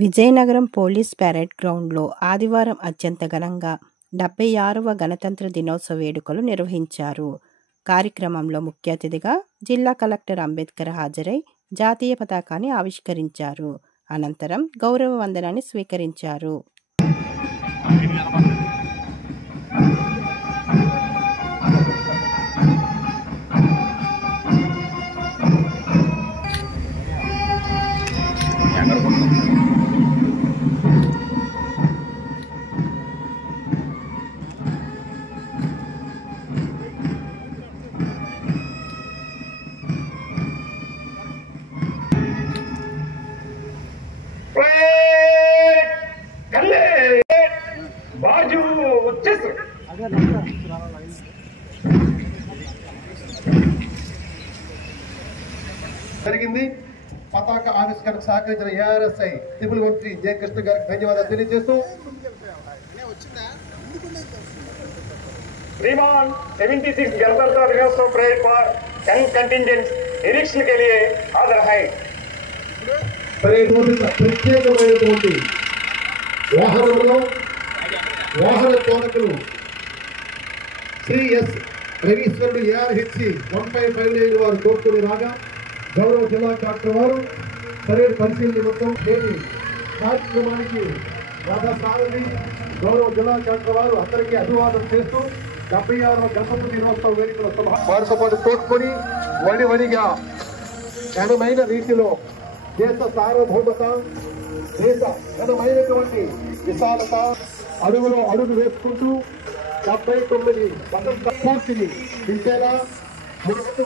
Vizianagaram police parade గ్రౌండ్లో ఆదివారం అత్యంత ఘనంగా 76వ గణతంత్ర దినోత్సవ వేడుకలు నిర్వహించారు. కార్యక్రమంలో ముఖ్య అతిథిగా జిల్లా కలెక్టర్ అంబేద్కర్ హాజరై జాతీయ పతాకాన్ని ఆవిష్కరించారు. అనంతరం గౌరవ వందనాన్ని స్వీకరించారు. జరిగింది. పతాక ఆవిష్కరణకు సహకరించిన ఏఆర్ఎస్ఐ ట్రిపుల్ మంత్రి జె కృష్ణ గారికి ధన్యవాదాలు తెలియజేస్తూ 76 गणतंत्र दिवस परेड पर 10 कंटिंजेंट्स निरीक्षण के लिए हाजिर है. పరేడ్ ప్రత్యేకమైనటువంటి వాహనంలో వాహన చాలకులు శ్రీ ఎస్ రవీశ్వరుడు ఏఆర్హెచ్సి 1559 వారు కోరుకుని రాగా గౌరవ జిల్లా కలెక్టర్ వారు పరేడ్ పరిశీలన నిమిత్తం కార్యక్రమానికి రాధాసారథి గౌరవ జిల్లా కలెక్టర్ వారు అందరికీ అభివాదం చేస్తూ 76వ గణతంత్ర దినోత్సవ వేడుకల వారితో పాటు తోడ్కొని వడివడిగా ఘనమైన రీతిలో దేశ సార్వభౌమత, దేశ ఘనమైనటువంటి విశాలత అడుగులో అడుగు వేసుకుంటూ 79 స్వతంత్ర పూర్తిని దించేలా ముందుకు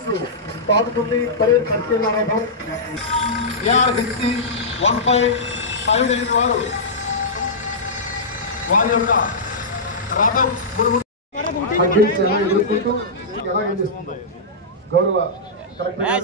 సాగుతుంది పరేడ్ పరిశీలన రథం. ఏఆర్హెచ్సి 1559 వారి యొక్క రథం ఎలా ఎదుర్కొంటూ ఎలా చేస్తుంది గౌరవ కలెక్టర్.